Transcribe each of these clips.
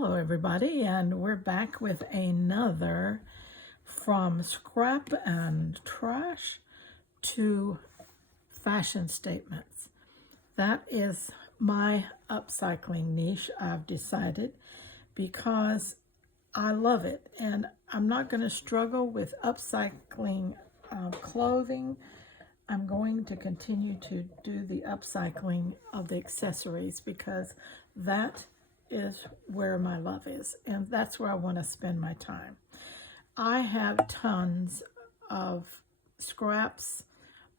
Hello everybody, and we're back with another From Scrap and Trash to Fashion Statements. That is my upcycling niche, I've decided, because I love it, and I'm not going to struggle with upcycling clothing. I'm going to continue to do the upcycling of the accessories because that is where my love is, and that's where I want to spend my time. I have tons of scraps,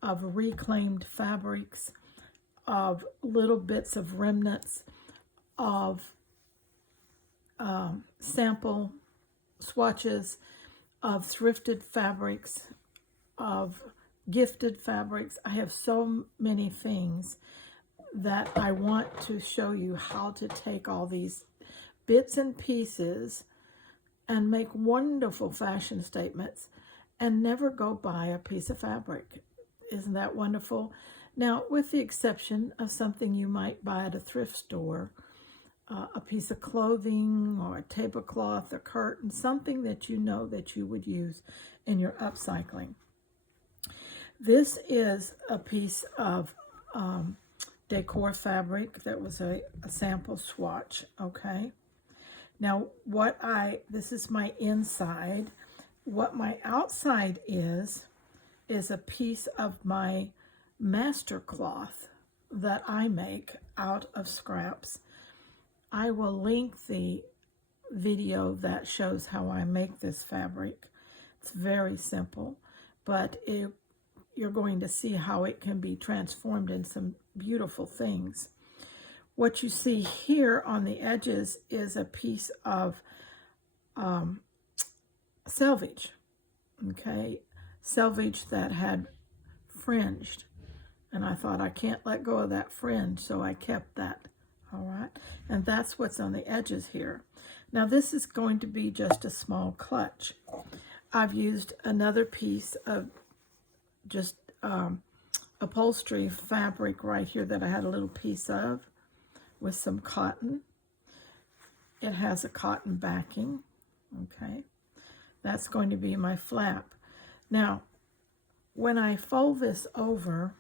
of reclaimed fabrics, of little bits of remnants, of sample swatches, of thrifted fabrics, of gifted fabrics. I have so many things that I want to show you how to take all these bits and pieces and make wonderful fashion statements and never go buy a piece of fabric. Isn't that wonderful? Now, with the exception of something you might buy at a thrift store, a piece of clothing or a tablecloth, a curtain, something that you know that you would use in your upcycling. This is a piece of decor fabric that was a sample swatch, okay? Now, this is my inside. What my outside is a piece of my master cloth that I make out of scraps. I will link the video that shows how I make this fabric. It's very simple, but you're going to see how it can be transformed in some beautiful things. What you see here on the edges is a piece of salvage, okay? Salvage that had fringed, and I thought I can't let go of that fringe, so I kept that, all right? And that's what's on the edges here. Now this is going to be just a small clutch. I've used another piece of just upholstery fabric right here that I had a little piece of with some cotton. It has a cotton backing, okay? That's going to be my flap. Now, when I fold this over,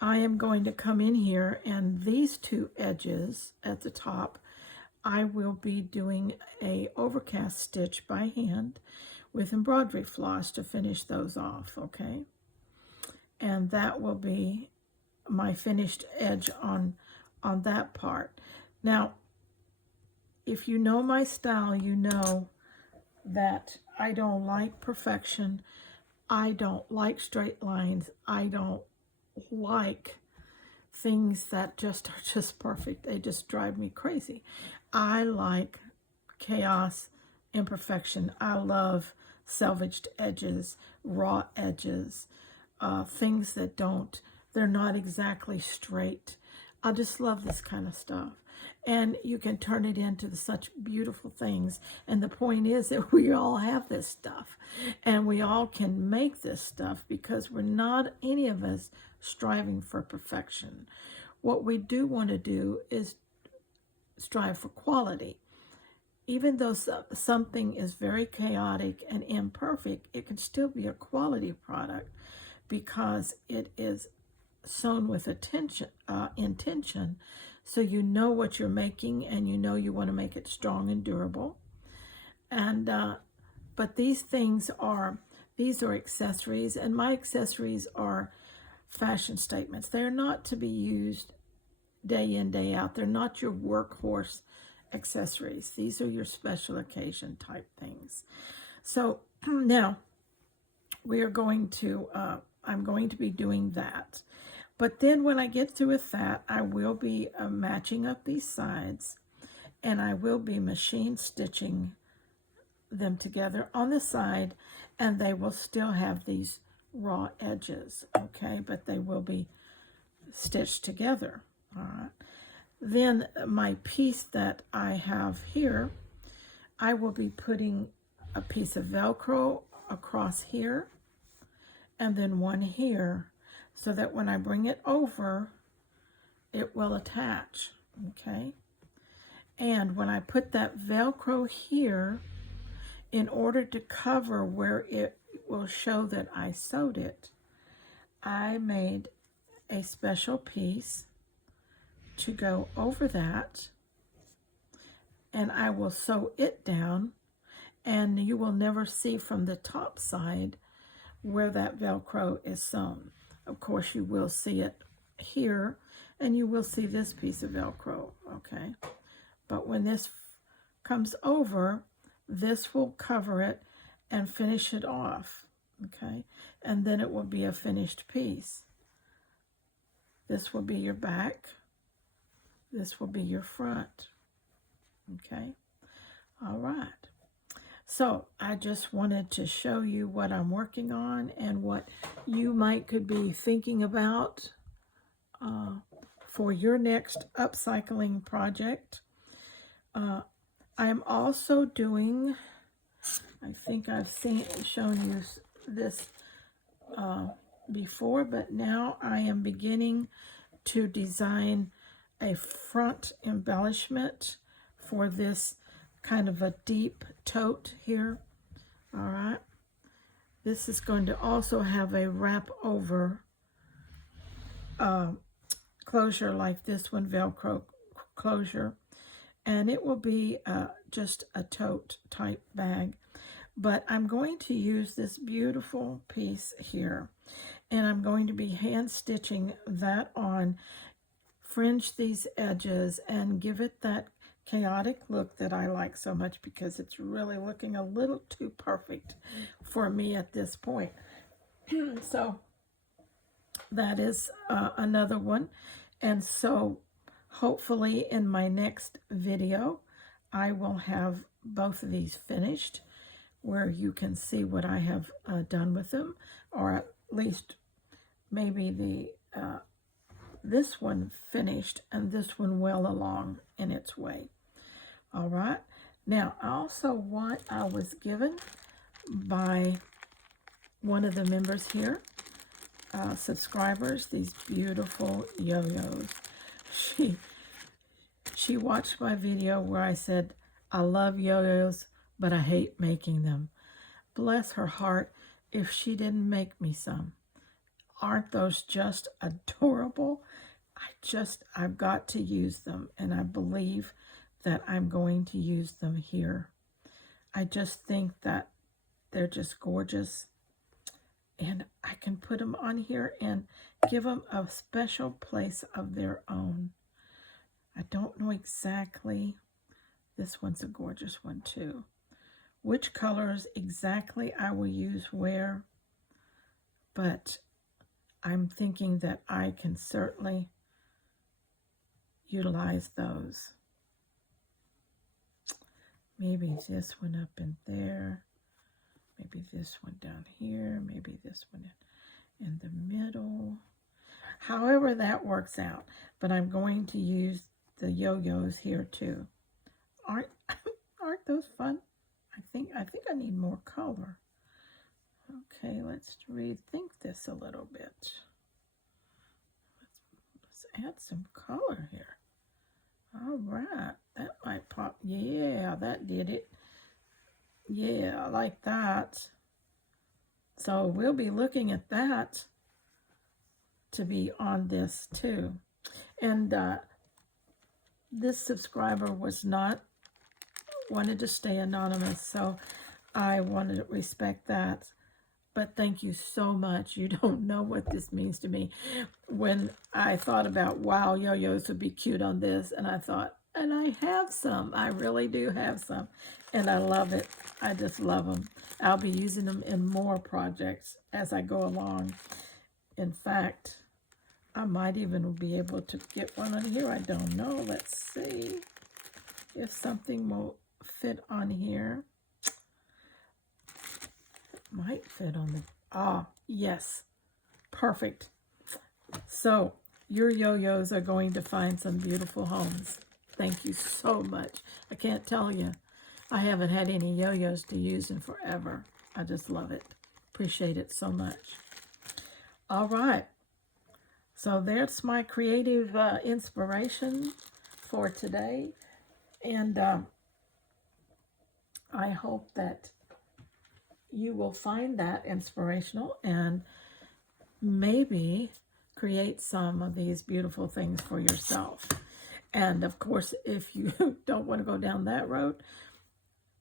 I am going to come in here, and these two edges at the top, I will be doing a overcast stitch by hand with embroidery floss to finish those off, okay? And that will be my finished edge on that part. Now, if you know my style, you know that I don't like perfection. I don't like straight lines. I don't like things that just are just perfect. They just drive me crazy. I like chaos, imperfection. I love salvaged edges, raw edges, things that they're not exactly straight. I just love this kind of stuff. And you can turn it into such beautiful things. And the point is that we all have this stuff. And we all can make this stuff because we're not, any of us, striving for perfection. What we do want to do is strive for quality. Even though something is very chaotic and imperfect, it can still be a quality product because it is sewn with intention, so you know what you're making and you know you want to make it strong and durable. And but these are accessories, and my accessories are fashion statements. They're not to be used day in, day out. They're not your workhorse accessories. These are your special occasion type things. So now we are going to, I'm going to be doing that. But then when I get through with that, I will be matching up these sides, and I will be machine stitching them together on the side, and they will still have these raw edges, okay? But they will be stitched together, all right? Then my piece that I have here, I will be putting a piece of Velcro across here and then one here so that when I bring it over, it will attach, okay? And when I put that Velcro here, in order to cover where it will show that I sewed it, I made a special piece to go over that, and I will sew it down, and you will never see from the top side where that Velcro is sewn. Of course, you will see it here, and you will see this piece of Velcro, okay? But when this comes over, this will cover it and finish it off, okay? And then it will be a finished piece. This will be your back. This will be your front, okay? All right. So I just wanted to show you what I'm working on and what you could be thinking about for your next upcycling project. I'm also doing, I think I've shown you this before, but now I am beginning to design a front embellishment for this kind of a deep tote here. All right. This is going to also have a wrap over closure like this one, Velcro closure. And it will be just a tote type bag. But I'm going to use this beautiful piece here. And I'm going to be hand stitching that on, fringe these edges, and give it that chaotic look that I like so much, because it's really looking a little too perfect for me at this point. So that is another one. And so hopefully in my next video, I will have both of these finished, where you can see what I have done with them, or at least maybe this one finished and this one well along in its way. All right. Now, also I was given by one of the members here, subscribers, these beautiful yo-yos. She watched my video where I said, I love yo-yos, but I hate making them. Bless her heart if she didn't make me some. Aren't those just adorable? I've got to use them, and I believe that I'm going to use them here. I just think that they're just gorgeous, and I can put them on here and give them a special place of their own. I don't know exactly. This one's a gorgeous one too. Which colors exactly I will use where, but I'm thinking that I can certainly utilize those. Maybe this one up in there, maybe this one down here, maybe this one in the middle. However that works out, but I'm going to use the yo-yos here too. Aren't those fun? I think I need more color. Okay, let's rethink this a little bit. Let's add some color here. All right, that might pop. Yeah, that did it. Yeah, I like that. So we'll be looking at that to be on this too. And this subscriber wanted to stay anonymous, so I wanted to respect that. But thank you so much. You don't know what this means to me. When I thought about, wow, yo-yos would be cute on this, and I thought, and I have some. I really do have some, and I love it. I just love them. I'll be using them in more projects as I go along. In fact, I might even be able to get one on here. I don't know. Let's see if something will fit on here. Might fit on the, yes, perfect. So your yo-yos are going to find some beautiful homes. Thank you so much. I can't tell you, I haven't had any yo-yos to use in forever. I just love it. Appreciate it so much. All right. So there's my creative inspiration for today. And I hope that you will find that inspirational and maybe create some of these beautiful things for yourself. And of course, if you don't want to go down that road,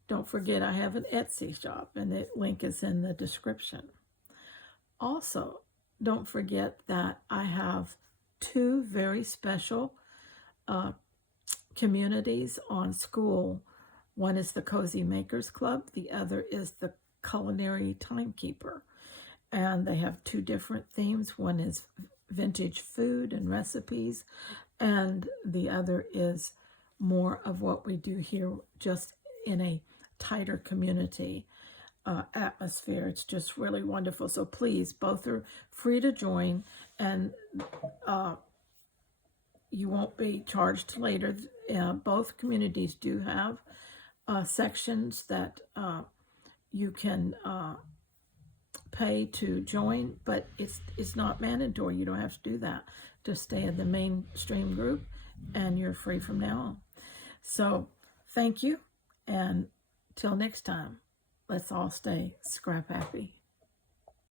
don't forget I have an Etsy shop, and the link is in the description. Also, don't forget that I have two very special communities on school. One is the Cozy Makers Club. The other is the Culinary Timekeeper. And they have two different themes. One is vintage food and recipes, and the other is more of what we do here, just in a tighter community atmosphere. It's just really wonderful. So please, both are free to join, and you won't be charged later. Both communities do have sections that you can pay to join, but it's not mandatory. You don't have to do that. Just stay in the mainstream group, and you're free from now on. So thank you, and till next time, let's all stay scrap happy.